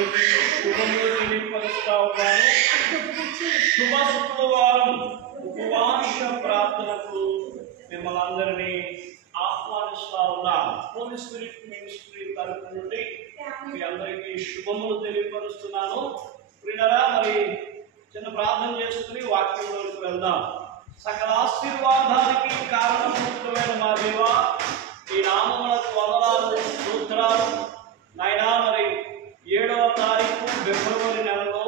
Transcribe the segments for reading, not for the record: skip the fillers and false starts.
అందరికీ శుభములు తెలియపరుస్తా ఉన్నాను. శుభ శుక్రవారం ఉపవాస ప్రార్థనకు మిమ్మల్ని అందరినీ ఆహ్వానిస్తా ఉన్నాను. హోలీ స్పిరిట్ మినిస్ట్రీ తరఫు నుండి మీ అందరికీ శుభములు తెలియపరుస్తున్నాను. ప్రియులారా, మరి చిన్న ప్రార్థన చేసుకుని వాక్యంలోకి వెళ్దాం. సకల ఆశీర్వాదానికి కారణభూతుడైన మా దేవ, ఈ నామములకు వందనాలు, స్తోత్రాలు నాయనా. మరి 7వ తారీఖు ఫిబ్రవరి నెలలో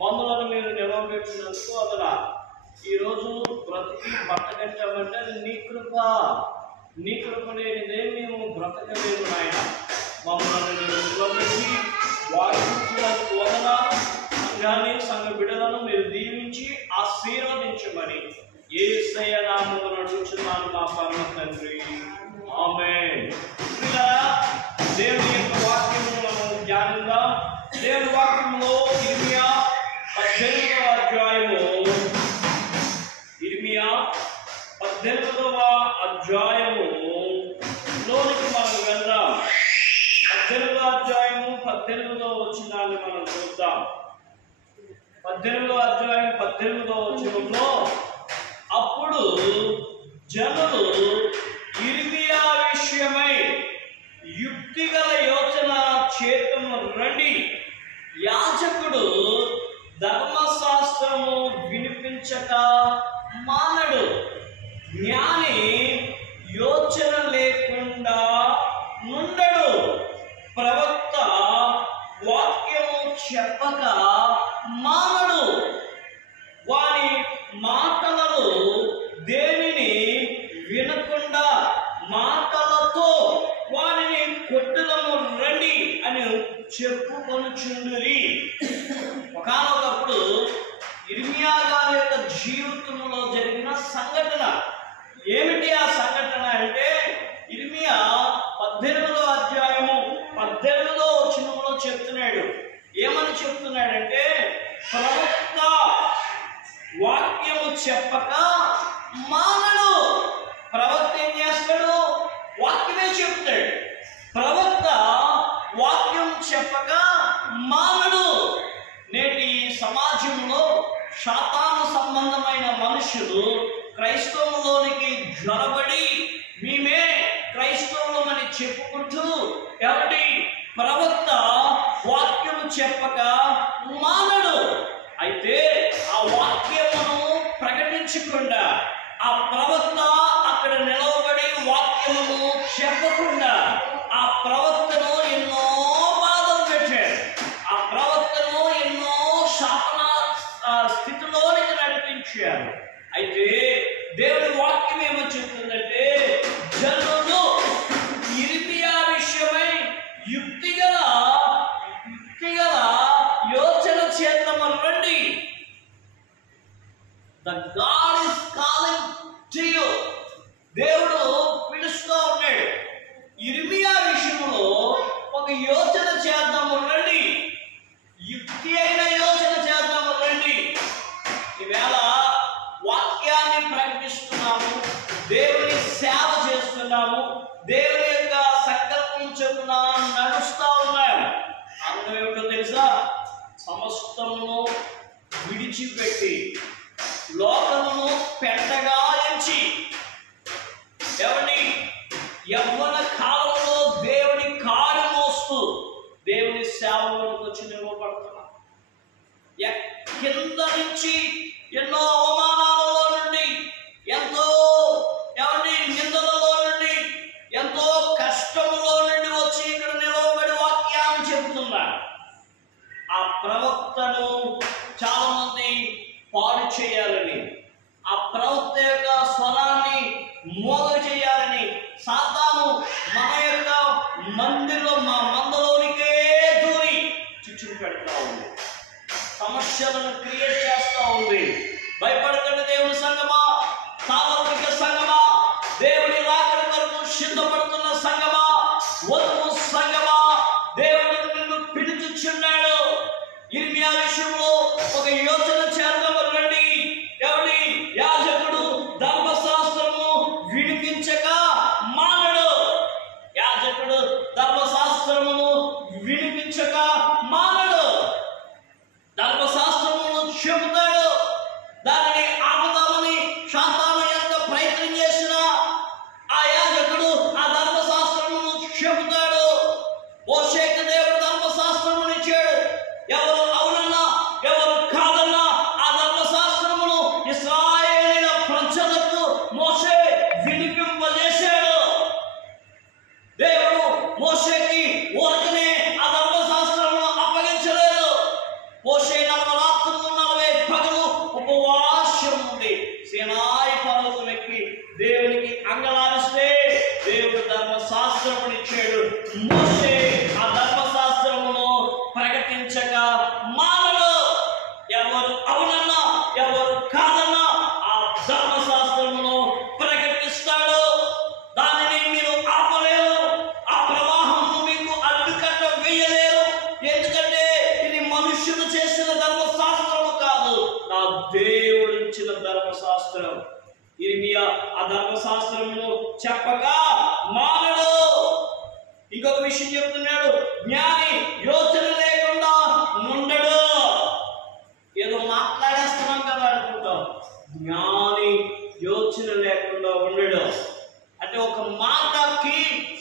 మందులను మీరు నిలవబెట్టినందుకు వందనాలు. ఈరోజు బ్రతికి బతకట్టమంటే నీ కృప, నీ కృప లేనిదే మేము బ్రతకలేము నాయన. మమ్మల్ని మీరు నిలబెట్టి వాడుకున్నందుకు వందనాలు. సంఘాన్ని, సంఘ బిడ్డలను మీరు దీవించి ఆశీర్వదించమని యేసయ్య నామమున అడుగుచున్నాను మా పరమ తండ్రి, ఆమేన్. దేవుని యొక్క వాక్యమును మనం ధ్యానిద్దాం. దేవుని వాక్యంలో ఇర్మియా 18వ అధ్యాయములోనికి మనం వెళ్దాం. 18వ అధ్యాయము 18వ వచనాన్ని మనం చూద్దాం. 18వ అధ్యాయం 18వ వచనంలో, అప్పుడు జనులు ఇర్మియా విషయమై యుక్తిగల యోచన చేతము రండి, యాజకుడు ధర్మశాస్త్రము వినిపించక మానడు, జ్ఞాని యోచన లేకుండా నుండడు, ప్రవక్త వాక్యము చెప్పక మానడు, వాని మాటలలో దేనిని వినకుండా మాటలతో వారిని కొట్టుదము రండి అని చెప్పుకొనుచుండురి. ఒకానొకప్పుడు ఇర్మియా గారి యొక్క జీవితంలో జరిగిన సంఘటన ఏమిటి? ఆ సంఘటన అంటే ఇర్మియా 18వ అధ్యాయము 18వ వచనంలో చెప్తున్నాడు. ఏమని చెప్తున్నాడంటే, ప్రవక్త వాక్యము చెప్పక మానడు. ప్రవక్త ఏం చేస్తాడు? వాక్యమే చెప్తాడు. ప్రవక్త వాక్యం చెప్పక మానడు. నేటి సమాజంలో శాతాను సంబంధమైన మనుషులు క్రైస్తవంలోనికి జ్వరబడి మేమే క్రైస్తవులమని చెప్పుకుంటూ ఎవరి ప్రవక్త వాక్యము చెప్పక మానడు. అయితే ఆ వాక్యమును ప్రకటించకుండా, ఆ ప్రవక్త అక్కడ నిలవబడి వాక్యమును చెప్పకుండా ఆ ప్రవక్తను ఎన్నో బాధలు పెట్టాడు. ఆ ప్రవక్తను ఎన్నో శాపన స్థితిలోనికి నడిపించారు. అయితే దేవుని వాక్యం ఏమని చెప్తుందంటే, జనులు ఇర్మియా విషయమై యుక్తిగల యోచన చేద్దాము రండి. The God is calling to you. దేవుడు పిలుస్తూ ఉన్నాడు. ఇర్మియా విషయంలో ఒక యోచన చేద్దాము రండి, యుక్తి అయిన యోచన చేద్దాము రండి. ఈవేళ వాక్యాన్ని ప్రకటిస్తున్నాము, దేవుని సేవ చేస్తున్నాము, దేవుని యొక్క సంకల్పం చొప్పున నడుస్తూ ఉన్నాము. అందులో ఏమిటో తెలుసా? సమస్తమును విడిచిపెట్టి లోకమును పెద్దగా ఎంచి ఎవరిని యవ్వన కాలంలో దేవుని కారు మోస్తూ దేవుని సేవలోకి వచ్చి నిలవబడుతున్నా. కింద నుంచి ఎన్నో అవమానాలలో నుండి, ఎంతో నిందలలో నుండి, ఎంతో కష్టములో నుండి వచ్చి ఇక్కడ నిలవబడి వాక్యాన్ని చెబుతున్నారు. ఆ ప్రవక్తను చాలా మంది పాడు చేయాలని, ఆ ప్రవక్త యొక్క స్వరాన్ని మోగ చేయాలని సాతాను మన యొక్క మందలోనికే దూరి చిచ్చు పెడతా ఉంది, సమస్యలను క్రియేట్ చేస్తూ ఉంది. భయపడకండి దేవుని సంగమా, సార్వత్రిక సంగమా, దేవుని రాకడ కొరకు సిద్ధపడుతున్న సంగమా, వధువు సంగమా, దేవుడు నిన్ను పిలుచుచున్నాడు. ఇర్మియా విషయంలో ఒక యోచన చేద్దాము రండి. ఎవరి యాజకుడు ధర్మశాస్త్రము వినిపించక మానడు. యాజకుడు ధర్మశాస్త్రమును వినిపించక మానడు. ధర్మశాస్త్రం. ఇర్మియా ఆ ధర్మశాస్త్రమును చెప్పగా మానడు. ఇంకొక విషయం చెప్తున్నాడు, జ్ఞాని యోచన లేకుండా ఉండడు. ఏదో మాట్లాడేస్తున్నాం కదా అనుకుంటాం, జ్ఞాని యోచన లేకుండా ఉండడు. అంటే ఒక మాటకి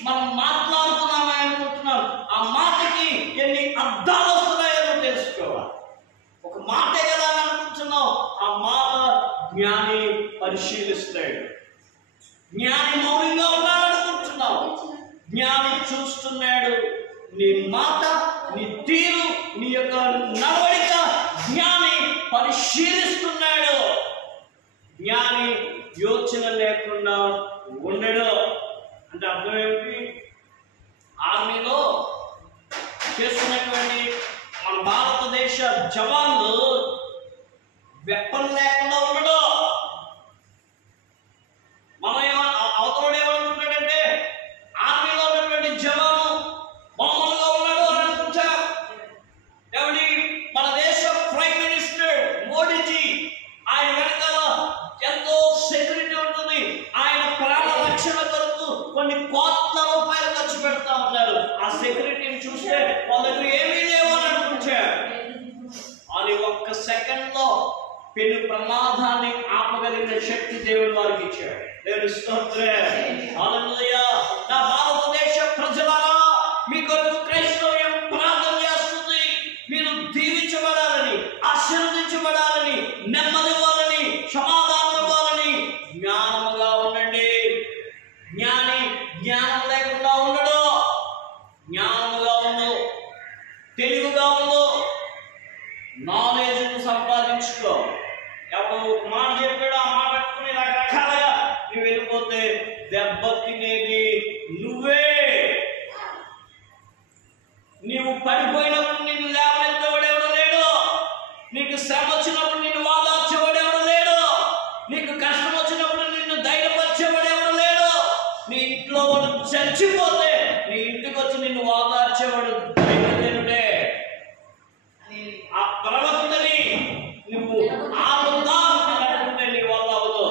మనం మాట్లాడుతున్నామని అనుకుంటున్నాం, ఆ మాటకి ఎన్ని అర్థాలు వస్తున్నాయో తెలుసుకోవాలి. ఒక మాటే కదా అని అనుకుంటున్నాం, ఆ మాట జ్ఞాని పరిశీలిస్తాడు. జ్ఞాని మౌనంగా ఉండాలనుకుంటున్నావు, జ్ఞాని చూస్తున్నాడు. నీ మాట, నీ తీరు, నీ యొక్క నడవడిక జ్ఞాని పరిశీలిస్తున్నాడు. జ్ఞాని యోచన లేకుండా ఉండడు. అంటే అర్థం ఏమిటి? ఆర్మీలో చేస్తున్నటువంటి మన భారతదేశ జవాన్లు వెపన్ లేకుండా ఉండడు. మనం అవతల ఏమనుకుంటాడంటే ఆర్మీలో ఉన్నటువంటి జవాను మామూలుగా ఉన్నాడు అని అనుకుంటాం. ఏమిటి? మన దేశ ప్రైమ్ మినిస్టర్ మోడీజీ, ఆయన వెనకాల ఎంతో సెక్యూరిటీ ఉంటుంది. ఆయన ప్రాణ రక్షణ కొరకు కొన్ని కోట్ల రూపాయలు ఖర్చు పెడతా ఉన్నారు. ఆ సెక్యూరిటీని చూస్తే వాళ్ళ దగ్గర ఏమీ లేవు అని అనుకుంటారు. అది ఒక్క సెకండ్ లో పెను ప్రమాదాన్ని ఆపగలిగిన శక్తి దేవుడు వారికి ఇచ్చాడు. దేవుని స్తోత్రం. హల్లెలూయా. నా భారతదేశ ప్రజలారా, మీ కొరకు క్రైస్తవ్యం ప్రార్థన చేస్తుంది. మీరు దీవించబడాలని, ఆశీర్వదించబడాలని, నెమ్మది ఇవ్వాలని, సమాధానం ఇవ్వాలని జ్ఞానముగా ఉండండి. జ్ఞాని జ్ఞానం లేకుండా ఉండడు. జ్ఞానముగా ఉండు, తెలివిగా ఉండు, నాలెడ్జ్ను సంపాదించుకో. ఎవరు ఒక మాట చెప్పాడు, ఆ మాట పెట్టుకుని రకరకాలుగా నువ్వు వెళ్ళిపోతే దెబ్బ తినేది నువ్వే. నీవు పడిపోయినప్పుడు నిన్ను లేవనెత్తేవాడు ఎవడు లేడు. నీకు శ్రమ వచ్చినప్పుడు నిన్ను వాదార్చేవాడు ఎవడు లేడు. నీకు కష్టం వచ్చినప్పుడు నిన్ను ధైర్యపరిచేవాడు ఎవడు లేడు. నీ ఇంట్లో వాడు చచ్చిపోతే నీ ఇంటికి వచ్చి నిన్ను వాదార్చేవాడు దైవజనుడే. ఆ ప్రవక్తని నువ్వు ఆలోచించుకుంటే నీ వల్ల అవ్వదు.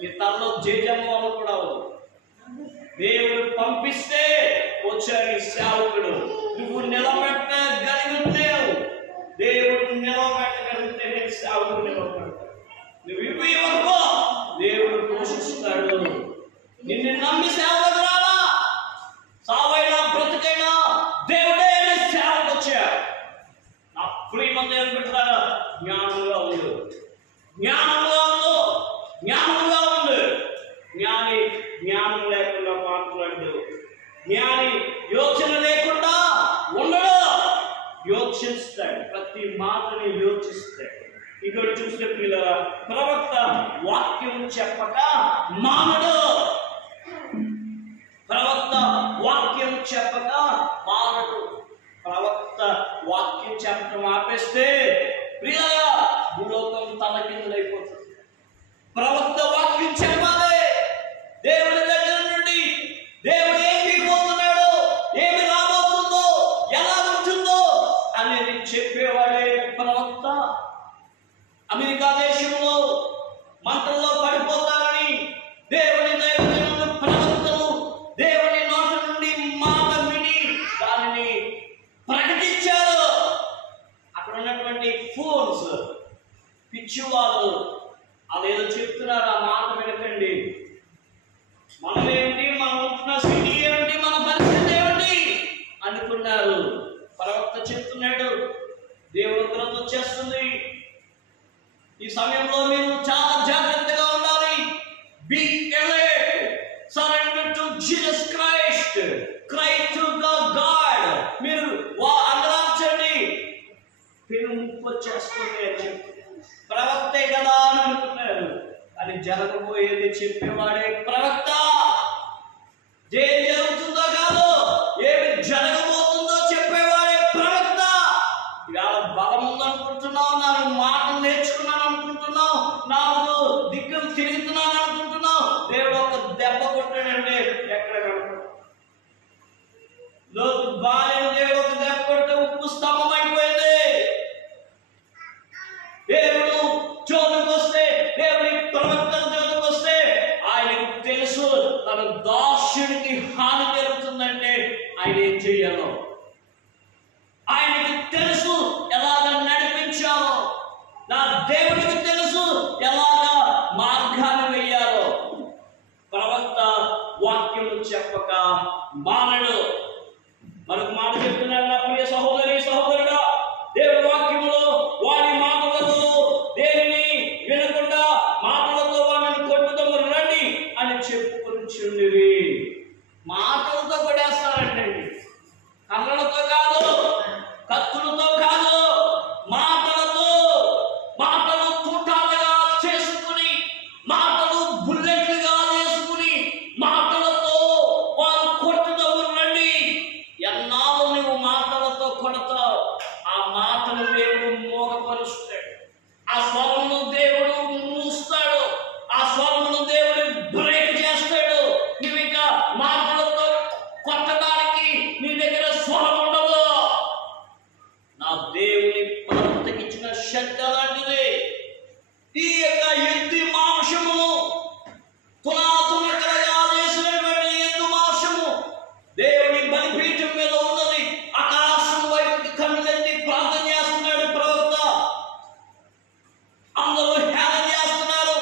నీ తనలో జేజమ్మ వల్ల కూడా అవ్వదు. దేవుడు పంపిస్తే వచ్చాడు సేవకుడు. నువ్వు నిలబెట్టగలిగితే, దేవుడు నిలబెట్టగలిగితే నేను సేవకుడు నిలబెడతాడు. నువ్వు ఇవ్వకో దేవుడు పోషిస్తాడు. నిన్ను నమ్మి సేవకు రావా, సావైనా బ్రతుకైనా దేవుడే సేవకు వచ్చాడు. నా ప్రియమంది అనుకుంటున్నారా? జ్ఞానంగా ఉండు, జ్ఞానంగా ఉండు, జ్ఞానంగా ఉండు. జ్ఞాని జ్ఞానం లేకుండా మాట్లాడు. జ్ఞాని యోచన లేకుండా ఉండడు. యోచిస్తాడు, ప్రతి మాటని యోచిస్తాడు. ఇక్కడ చూస్తే పిల్లల ప్రవక్త వాక్యం చెప్పక మానడు. ప్రవక్త వాక్యం చెప్పక మానడు. ప్రవక్త వాక్యం చెప్పడం ఆపేస్తే ప్రియుల భూలోకం తలకిందులైపోతుంది. ప్రవక్త వాక్యం చెప్పాలి. దేవుడి దగ్గర నుండి దేవుడు ఏం దిగిపోతున్నాడు, ఏమి రాబోతుందో, ఎలా ఉంటుందో అనేది చెప్పేవాడే ప్రవక్త. అమెరికా దేశంలో మంటల్లో పడిపోతారని దేవుని దైవజనులు ప్రవక్తలు దేవుని నోటి నుండి మాట విని దానిని ప్రకటించారు. అక్కడ ఉన్నటువంటి ఫూల్స్, పిచ్చివాళ్ళు, అదేదో చెప్తున్నారు, ఆ మాట వినకండి. మనం ఏంటి, మనం ఉంటున్న సిటీ ఏమిటి, మన పరిస్థితి ఏమిటి అనుకున్నారు. ప్రవక్త చెప్తున్నాడు, దేవుడు ఉగ్రత వచ్చేస్తుంది. ఈ సమయంలో మీరు చాలా జాగ్రత్తగా ఉండాలి. Be alert, surrender to Jesus Christ, cry to God. మీరు అంగలార్చండి, పెను ముప్పు వచ్చేస్తుంది అని చెప్పి ప్రవక్తే కదా అని అనుకున్నారు. అది జరగబోయేది చెప్పేవాడే ప్రవక్త. ఏం జరుగుతుందో కాదు, ఏమి జరగబోతుందో చెప్పేవాడే ప్రవక్త. ఇవాళ బలం ఉందనుకుంటున్నావు, నాకు మాటలు నేర్చుకున్నాను అనుకుంటున్నావు, నాకు దిక్కులు తిరుగుతున్నాను అనుకుంటున్నావు. దేవుడు ఒక దెబ్బ కొట్టాడంటే ఎక్కడ కనపడు. లోతు భార్యను దేవుడు ఒక దెబ్బ కొడితే ఉప్పు స్తంభం అయిపోయింది. దేవుడు చోటుకు వస్తే దేవుడు ఆయనకి తెలుసు ఎలాగ నడిపించాలో, నా దేవుడికి తెలుసు ఎలాగ మార్గాన్ని వెయ్యాలో. ప్రవక్త వాక్యము చెప్పక మానడు. మనకు మాట చెప్తున్నాడు, నా ప్రియ సహోదరి సహోదరుడా, దేవుడి వాక్యములో వారి మాటలతో దేనిని వినకుండా మాటలతో వారిని కొట్టుదము రండి అని చెప్పుకొనిచుండిరి. మాటలతో కొడేస్తారండి, కర్రలతో కాదు, కత్తులతో కాదు, మాటలతో. మాటలు తూటాలుగా చేసుకుని, మాటలు బుల్లెట్లుగా వేసుకుని, మాటలతో వారు కొట్టుదము రండి. ఎన్నాళ్ళు నువ్వు మాటలతో కొడతావు, ఆ మాటను దేవుడు మోగపరుస్తాడు, ఆ స్వరమును దేవుడు మూస్తాడు, ఆ స్వరమును దేవుడు బ్రేక్ చేస్తాడు. నువ్వు ఇంకా మాటలతో కొట్టడానికి నీ దగ్గర స్వరం ఉండదు. నా దేవుని ప్రవర్తకిచ్చిన శక్తి అలాంటిది. ఈ యొక్క ఎద్దు మాంసము, తునాతునకలుగా చేసినటువంటి ఎద్దు మాంసము దేవుని బలిపీఠం మీద ఉన్నది. ఆకాశం వైపుకి కన్నులెత్తి ప్రార్థన చేస్తున్నాడు ప్రవక్త. అందరూ హేళన చేస్తున్నారు,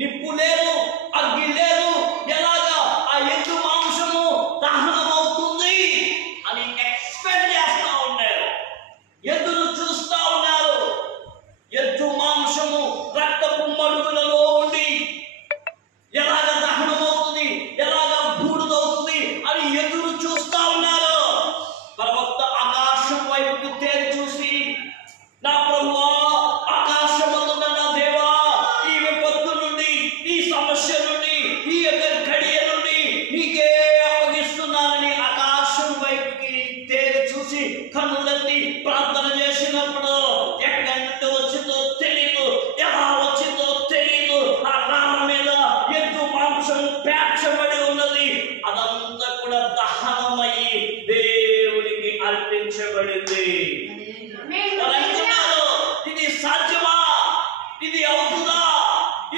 నిప్పు లేదు, అగ్గి లేదు, ఎలాగా ఆ ఎద్దు మాంసము దహనం అవుతుంది అని ఎక్స్పెక్ట్ చేస్తా ఉన్నారు. ఎద్దును చూస్తా ఉన్నారు. ఎద్దు మాంసము రక్తపు మడుగులలో ఉండి ఎలాగ దహనం అవుతుంది, ఎలాగ బూడిదవుతుంది అని ఎదురు చూస్తా ఉన్నారు. ప్రవక్త ఆకాశం వైపుకు తేరి చూసి, నా ప్రభువా, ఆకాశమందున్న నా దేవా, ఈ విపత్తు నుండి, ఈ సమస్య నుండి, ఈ యొక్క గడియ నుండి నీకే అప్పగిస్తున్నానని ఆకాశం వైపుకి తేరి చూసి కన్నులెత్తి ప్రార్థన చేసినప్పుడు ఎక్కడి నుండి వచ్చిందో తెలియదు, ఎలా వచ్చిందో తెలియదు. ఆ రాళ్ళ మీద ఎద్దు మాంసం పేర్చబడి ఉన్నది. అదంతా కూడా దహనమయ్యి దేవునికి అర్పించబడింది. అంటున్నారు, ఇది సాధ్యమా? ఇది అవుతుందా?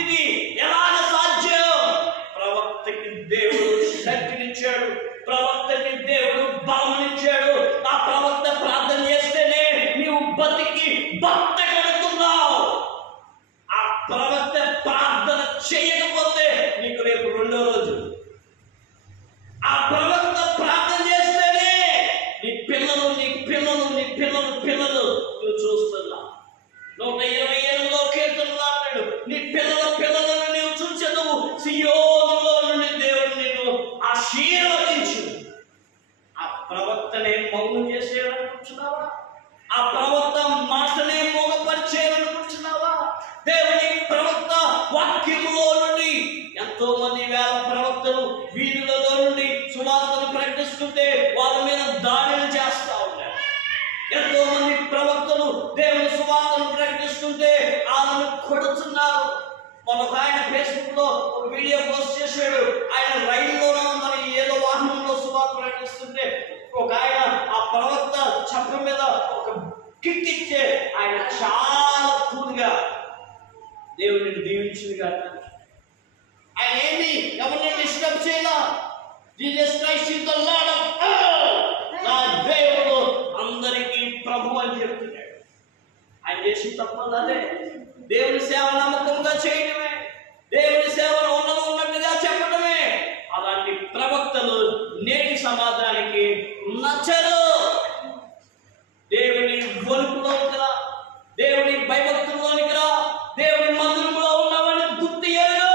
ఇది ఎలాగ సాధ్యం? ప్రవక్తకి దేవుడు శక్తినిచ్చాడు, ప్రవక్తకి దేవుడు బలమనిచ్చాడు. ఆ ప్రవక్త ప్రార్థన చేస్తేనే నీవు బతికి భక్త కడుతున్నావు. ఆ ప్రవక్త ప్రార్థన చేయకపోతే నీకు రేపు రెండో రోజు. ఆ ప్రవక్త ప్రార్థన చేస్తేనే నీ పిల్లలు నీ పిల్లలు నీ పిల్లలు పిల్లలు నువ్వు చూస్తున్నా. 128లో కీర్తనలు అంటాడు, నీ పిల్లల పిల్లలను నీవు చూచెదవు, సియోనులో నుండి దేవుడు నిన్ను ఆశీర్వదించు. ఆ ప్రవక్తనే మౌనం చేసేయాలనుకుంటున్నావా? ఆ ప్రవక్త మాటనే మోగపరిచేయాలనుకుంటున్నావా? దేవుని ప్రవక్త వాక్యములో నుండి ఎంతో మంది వేల ప్రవక్తలు వీధులలో నుండి సువార్తను ప్రకటిస్తుంటే వాళ్ళ మీద దాడులు చేస్తా ఉన్నారు. ఎంతో మంది ప్రవక్తలు దేవుని సువార్తను ప్రకటిస్తుంటే వాళ్ళను కొడుతున్నారు. మనకు ఆయన ఫేస్బుక్ లో ఒక వీడియో పోస్ట్ చేశాడు. ఆయన రైల్లోనో మరి ఏదో వాహనంలో సువార్త ప్రకటిస్తుంటే ఒక ఆయన ఆ ప్రవక్త చంప మీద ఒక కిక్ ఇచ్చే ఆయన చాలా కూల్గా దేవుడిని దీవించింది కాదు. ఆయన ఏమి ఎవరిని డిస్టర్బ్ చేయాలా? Jesus Christ is the lord of all. నా దేవుడు అందరికీ ప్రభు అని చెప్తున్నాడు. ఆయన చేసి తప్పదు అదే. దేవుని సేవ నమ్మకంగా చేయడమే, దేవుని సేవను ఉన్నట్టుగా చెప్పడమే. అలాంటి ప్రవక్తలు నేటి సమాజానికి నచ్చరు. దేవుని గొలుపులోనికి రా, దేవుని భయభక్తుల్లోనికి రా, దేవుని మందిరంలో ఉన్నామని గుర్తు ఎరుగు.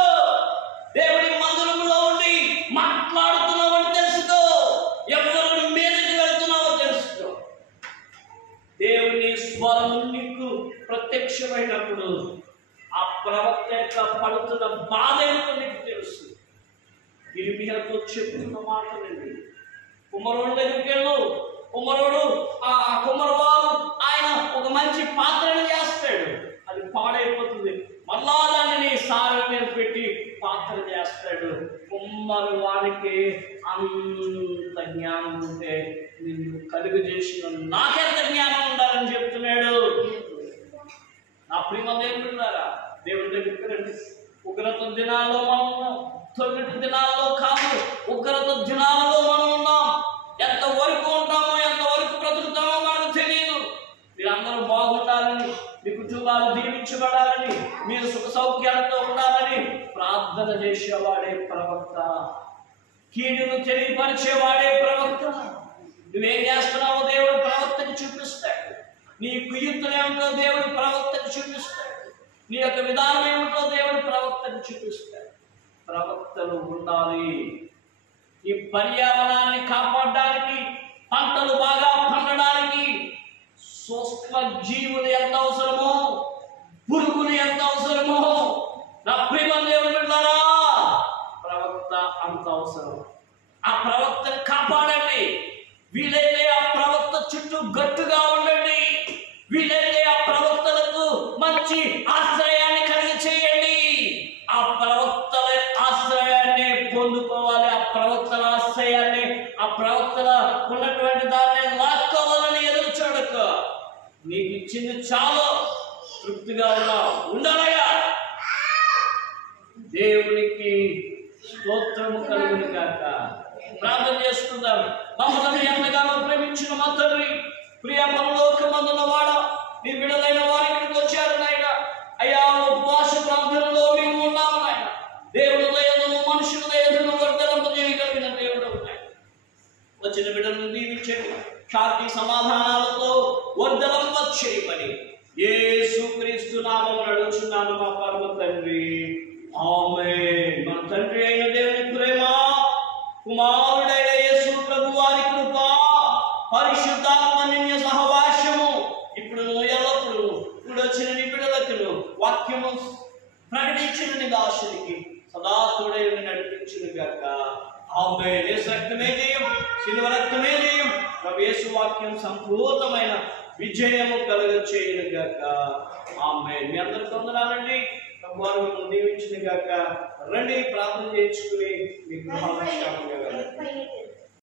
దేవుని మందిరంలో ఉండి మాట్లాడుతున్నావని తెలుసుకో, ఎవరి మీదకి వెళ్తున్నావో తెలుసుకో. దేవుని స్వరం నీకు ప్రత్యక్షమైనప్పుడు ఆ ప్రవక్త యొక్క పడుతున్న బాధ ఏమిటో నీకు తెలుసు. ఇర్మియాతో చెప్తున్న మాటలండి. కుమ్మరోడు దగ్గరికి వెళ్ళు. కుమ్మరోడు ఆ కుమ్మరవాడు ఆయన ఒక మంచి పాత్రను చేస్తాడు, అది పాడైపోతుంది. మళ్ళా దాన్ని సారం మీద పెట్టి పాత్ర చేస్తాడు. కుమ్మరు వానికి అంత జ్ఞానం ఉంటే నిన్ను కలుగు చేసిన నాకెంత జ్ఞానం ఉండాలని చెప్తున్నాడు. నా ప్రియమ దేవుడున్నారా, దేవుడి దగ్గరికి రండి. ఉగ్రత దినాల్లో మనం ఉన్నాం, తొమ్మిది దినాల్లో కాదు, ఉగ్రత దినాలలో మనం ఉన్నాం. ఎంతవరకు ఉంటామో ఎంతవరకు బ్రతుకుతామో మనకు కుటుంబాలు దీవించబడాలని, మీరు సుఖ సౌఖ్యాలతో ఉండాలని ప్రార్థన చేసేవాడే ప్రవక్త. కీడును తెలియపరిచేవాడే ప్రవక్త. నువ్వేం చేస్తున్నావో దేవుడు ప్రవక్తకి చూపిస్తాడు. నీ కుయుక్తులు ఏమిటో దేవుడు ప్రవక్తకి చూపిస్తాడు. నీ యొక్క విధానం ఏమిటో దేవుడు ప్రవక్తకి చూపిస్తాడు. ప్రవక్తలు ఉండాలి. ఈ పర్యావరణాన్ని కాపాడడానికి, పంటలు బాగా పండడానికి సూక్ష్మ జీవులు ఎంత అవసరమో, పురుగులు ఎంత అవసరమో, నా ప్రేమ దేవుడు విన్నారా, ప్రవక్త అంత అవసరం. ఆ ప్రవక్తను కాపాడండి. వీలైతే ఆ ప్రవక్త చుట్టూ గట్టుగా ఉండండి. వీలైతే ఆ ప్రవక్తలకు మంచి ఆశ్రయాన్ని కలిగి చేయండి. ఆ ప్రవక్తల ఆశ్రయాన్ని పొందుకోవాలి. ఆ ప్రవక్తల ఆశ్రయాన్ని, ఆ ప్రవక్తల ఉన్నటువంటి దాన్ని లాక్కోవాలని ఎదురు చూడక, నీకు ఇచ్చింది చాలా తృప్తిగా ఉండాలయ్యా. దేవునికి స్తోత్రము కలుగును గాక. ప్రార్థన చేసుకుందాం. మమ్మల్ని ఎంతగానో ప్రేమించిన మా తండ్రి, ప్రియ పరలోకమందున్న వాడ, నీ బిడ్డలైన వారి ఇక్కడికి వచ్చారు నాయన. అయ్యా, ఉపవాస ప్రార్థనలో మేము ఉన్నాము నాయన. దేవుడు దయను, మనుషుల దయను వర్ధలింపజేయగలిగిన దేవుడు నాయన. వచ్చిన బిడ్డలను దీవించండి. శాంతి సమాధానాలతో వర్ధలింప చేయమని యేసుక్రీస్తు నామమున అడుగుచున్నాను మా పరమ తండ్రి. ఆమేన్. మన తండ్రి అయిన దేవుని ప్రేమ, కుమారుడైన యేసు ప్రభు వారి కృప, పరిశుద్ధాత్మ నిత్య సహవాసము ఇప్పుడు ఎల్లప్పుడూ వచ్చిన నీ బిడ్డలకు వాక్యము ప్రకటించిన నీ దాసునికి సదా తోడై నడిపించును గాక. ఆమేన్. యేసు రక్తమే జయం, శిలువ రక్తమే జయం. ప్రభు యేసు వాక్యం సంపూర్ణమైన విజయము కలుగచేయును గాక. ఆమేన్. మీ అందరితో వందనాలండి. ప్రభువారు దీవించును గాక. రండి, ప్రార్థన చేయించుకుని మీ గృహాలు